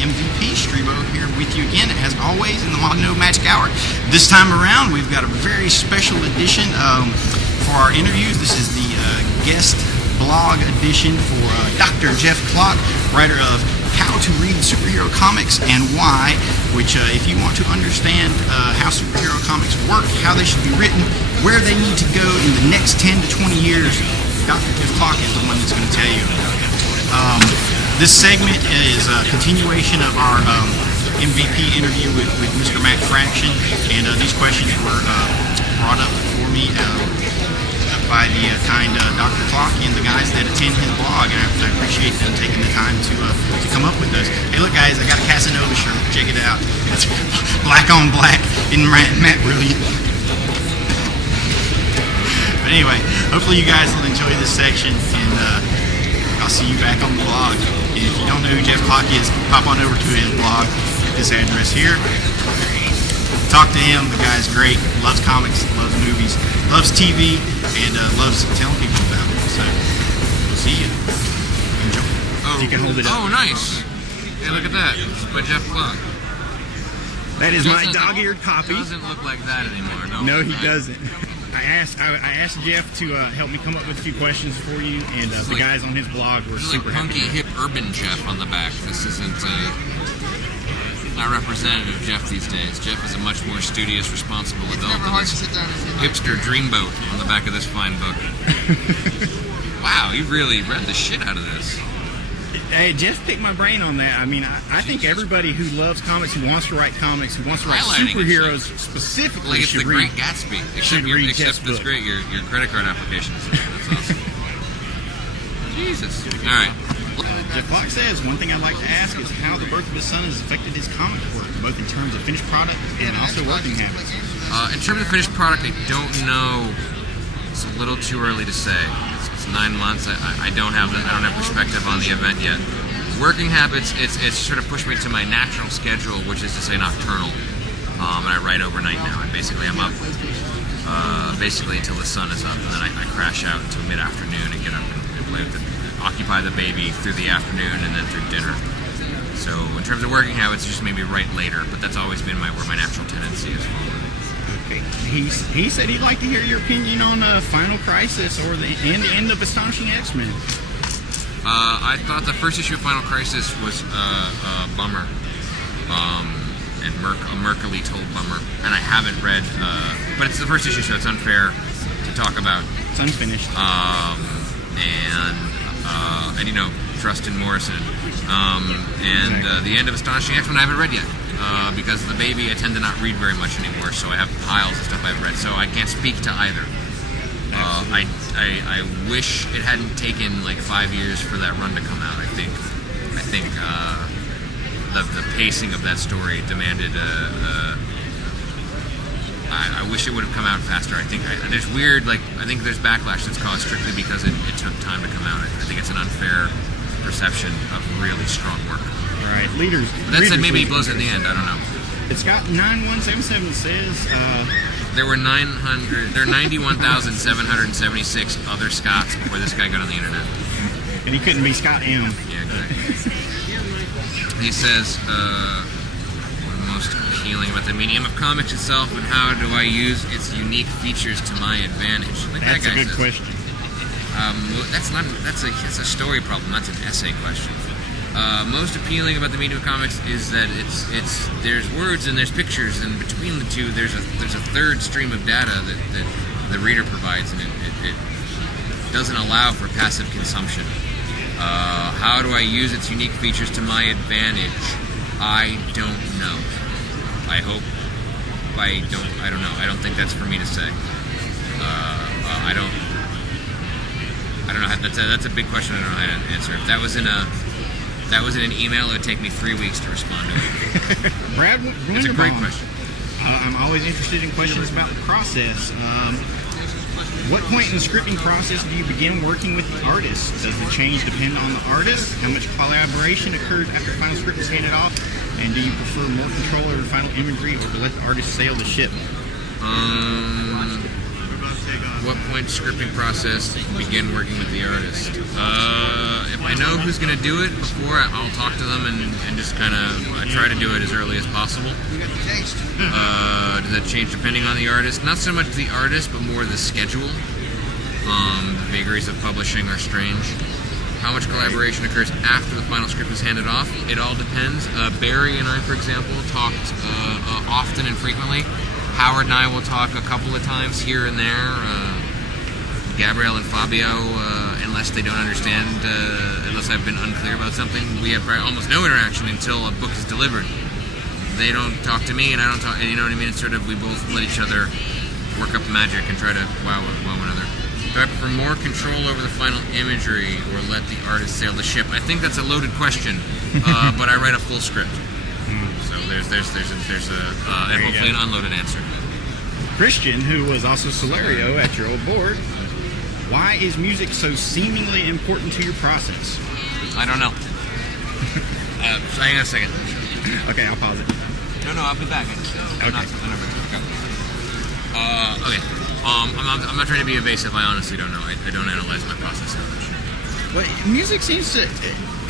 MVP, Streebo here with you again, as always, in the Mondo Magic Hour. This time around, we've got a very special edition for our interviews. This is the guest blog edition for Dr. Geoff Klock, writer of How to Read Superhero Comics and Why, which if you want to understand how superhero comics work, how they should be written, where they need to go in the next 10 to 20 years, Dr. Geoff Klock is the one that's going to tell you. This segment is a continuation of our MVP interview with Mr. Matt Fraction, and these questions were brought up for me by the kind Dr. Klock and the guys that attend his blog, and I appreciate them taking the time to come up with those. Hey, look, guys, I got a Casanova shirt. Check it out. It's black on black. Isn't Matt brilliant? But anyway, hopefully you guys will enjoy this section, and I'll see you back on the blog. And if you don't know who Geoff Klock is, pop on over to his blog at this address here. Talk to him. The guy's great. Loves comics, loves movies, loves TV, and loves telling people about it. So, we'll see you. Enjoy. Oh, you can hold it up. Oh, nice. Hey, look at that. It's by Geoff Klock. That is my dog-eared copy. Doesn't look like that anymore. No, he doesn't. I asked Geoff to help me come up with a few questions for you, and the guys on his blog were super punky, happy. hip, urban Geoff on the back. This isn't not representative Geoff these days. Geoff is a much more studious, responsible adult than this hipster dreamboat on the back of this fine book. Wow, you really read the shit out of this. Hey, Geoff picked my brain on that. I mean, I think everybody who loves comics, who wants to write comics, who wants to write superheroes specifically, like it's the Great Gatsby. Except it's great. Your credit card applications. That's awesome. Jesus. All right. Geoff Klock says, one thing I'd like to ask is how the birth of his son has affected his comic work, both in terms of finished product and also working habits. In terms of finished product, I don't know. It's a little too early to say. It's 9 months. I don't have perspective on the event yet. Working habits, it's sort of pushed me to my natural schedule, which is to say nocturnal. And I write overnight now. I'm up basically until the sun is up, and then I crash out until mid-afternoon and get up and play with occupy the baby through the afternoon and then through dinner. So in terms of working habits, just maybe write later, but that's always been where my natural tendency is. Okay. He said he'd like to hear your opinion on Final Crisis or the end of Astonishing X-Men. I thought the first issue of Final Crisis was a bummer, and a murkily told bummer, and I haven't read, but it's the first issue, so it's unfair to talk about. It's unfinished. And you know, trust in Morrison. The end of Astonishing X-Men I haven't read yet. Because of the baby, I tend to not read very much anymore, so I have piles of stuff I've read, so I can't speak to either. I wish it hadn't taken like 5 years for that run to come out. I think the pacing of that story demanded I wish it would have come out faster. I think there's backlash that's caused strictly because it took time to come out. I think it's an unfair perception of really strong work. Right, leaders. But that said, maybe he blows it in the end. I don't know. It's got 9177 says there were 91,776 other Scotts before this guy got on the internet. And he couldn't be Scott M. Yeah, exactly. He says, most appealing about the medium of comics itself, and how do I use its unique features to my advantage? Like that's that guy a good question. That's a story problem. That's an essay question. Most appealing about the medium of comics is that there's words and there's pictures, and between the two there's a third stream of data that the reader provides, and it doesn't allow for passive consumption. How do I use its unique features to my advantage? I don't know. I don't know. I don't think that's for me to say. I don't know. That's a big question. I don't know how to answer. If that was in an email, it would take me 3 weeks to respond to it. Brad, it's a great question. I'm always interested in questions about the process. What point in the scripting process do you begin working with the artist? Does the change depend on the artist? How much collaboration occurs after the final script is handed off? And do you prefer more control over the final imagery or to let the artist sail the ship? what point scripting process begin working with the artist? If I know who's going to do it before, I'll talk to them and just kind of try to do it as early as possible. Does that change depending on the artist? Not so much the artist, but more the schedule. The vagaries of publishing are strange. How much collaboration occurs after the final script is handed off? It all depends. Barry and I, for example, talked often and frequently. Howard and I will talk a couple of times here and there. Gabrielle and Fabio, unless they don't understand, unless I've been unclear about something, we have almost no interaction until a book is delivered. They don't talk to me, and I don't talk. You know what I mean? It's sort of we both let each other work up magic and try to wow one another. Do I prefer more control over the final imagery or let the artist sail the ship? I think that's a loaded question, but I write a full script. So there's a and hopefully an unloaded answer. Christian, who was also Solario at your old board, why is music so seemingly important to your process? I don't know. So hang on a second. Okay, I'll pause it. No, I'll be back. Okay. Okay. I'm not trying to be evasive. I honestly don't know. I don't analyze my process that much. Well, music seems to,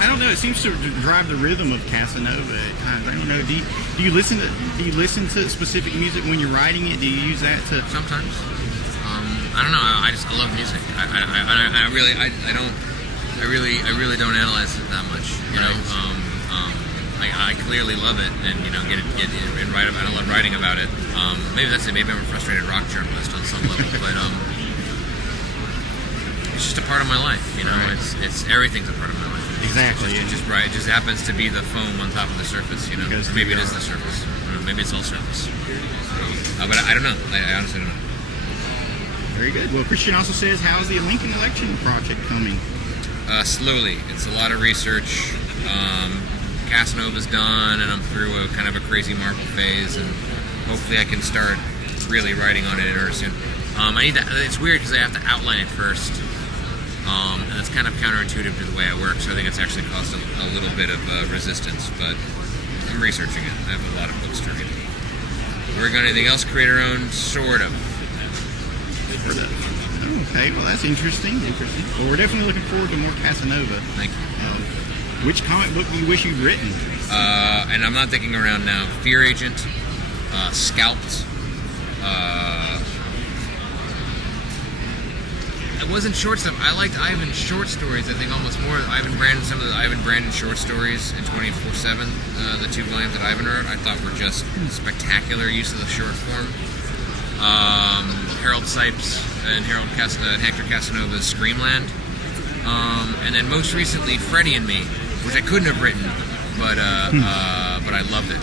I don't know, it seems to drive the rhythm of Casanova at times. I don't know. Do you listen to specific music when you're writing it? Do you use that to? Sometimes. I don't know. I love music. I really don't analyze it that much. You know. I clearly love it, and get and write about. I love writing about it. Maybe that's it. Maybe I'm a frustrated rock journalist on some level, but it's just a part of my life. Right. It's everything's a part of my life. Exactly. It just happens to be the foam on top of the surface. Or maybe it is the surface. Or maybe it's all surface. But I don't know. I honestly don't know. Very good. Well, Christian also says, how's the Lincoln election project coming? Slowly. It's a lot of research. Casanova's done, and I'm through a kind of a crazy Marvel phase, and hopefully I can start really writing on it in earnest soon. It's weird because I have to outline it first, and it's kind of counterintuitive to the way I work, so I think it's actually caused a little bit of resistance, but I'm researching it. I have a lot of books to read. Working on anything else, create our own, sort of. Okay, well that's interesting. Well, we're definitely looking forward to more Casanova. Thank you. Which comic book do you wish you'd written? And I'm not thinking around now. Fear Agent, Scalped. It wasn't short stuff. I liked Ivan's short stories. I think almost more. Some of the Ivan Brandon short stories in 24/7. The 2 volumes that Ivan wrote, I thought were just spectacular use of the short form. Harold Sipes and Hector Casanova's Screamland. And then most recently, Freddie and Me, which I couldn't have written, but I loved it.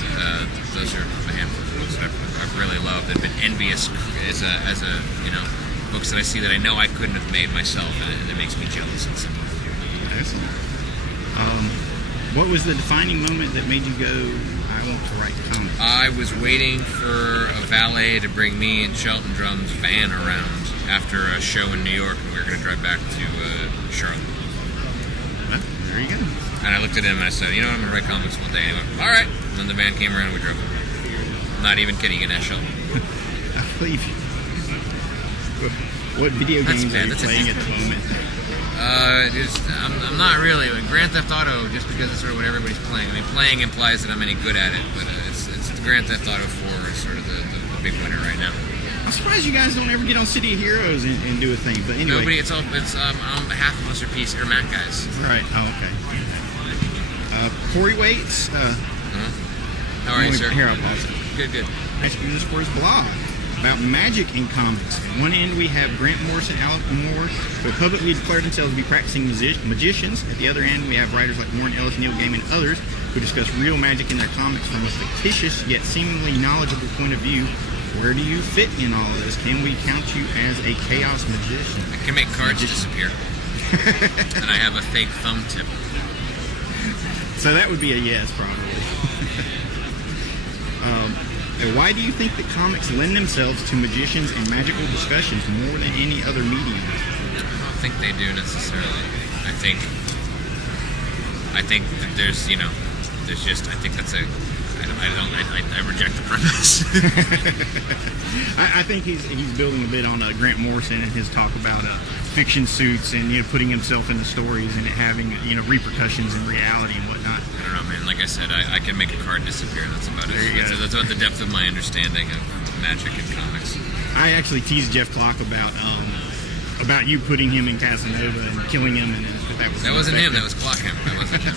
Those are a handful of books that I've really loved. I've been envious as a books that I see that I know I couldn't have made myself, and it makes me jealous in some way. Excellent. What was the defining moment that made you go, I want to write comics? I was waiting for a valet to bring me and Shelton Drum's van around after a show in New York, and we were going to drive back to Charlotte. Well, there you go. And I looked at him and I said, I'm going to write comics one day. And he went, all right. And then the van came around and we drove over. Not even kidding, in Shelton. I believe you. What video games are you playing at the moment? I'm not really. Grand Theft Auto, just because it's sort of what everybody's playing. I mean, playing implies that I'm any good at it, but it's Grand Theft Auto 4 is sort of the big winner right now. I'm surprised you guys don't ever get on City of Heroes and do a thing, but anyway. Nobody, it's half of us are Mac guys. Right, oh, okay. Corey Waits. How are you, sir? Here, I'll pause it. Good. Nice to do this for his blog about magic in comics. At one end, we have Grant Morris and Alec Moore, who publicly declared themselves to be practicing magicians. At the other end, we have writers like Warren Ellis, Neil Gaiman, and others who discuss real magic in their comics from a fictitious yet seemingly knowledgeable point of view. Where do you fit in all of this? Can we count you as a chaos magician? I can make cards disappear. And I have a fake thumb tip. So that would be a yes, probably. Why do you think that comics lend themselves to magicians and magical discussions more than any other medium? I don't think they do necessarily. I think that there's I think that's I reject the premise. I think he's building a bit on Grant Morrison and his talk about fiction suits and putting himself in the stories and it having repercussions in reality and whatnot. I don't know, man. Like I said, I can make a card disappear. That's about it. That's about the depth of my understanding of magic and comics. I actually teased Geoff Klock about you putting him in Casanova and killing him, and that wasn't him. That was Klock him. That wasn't him.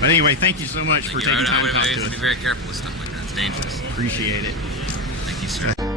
But anyway, thank you so much for taking time to talk to us. Be very careful with stuff like that. It's dangerous. Appreciate it. Thank you, sir.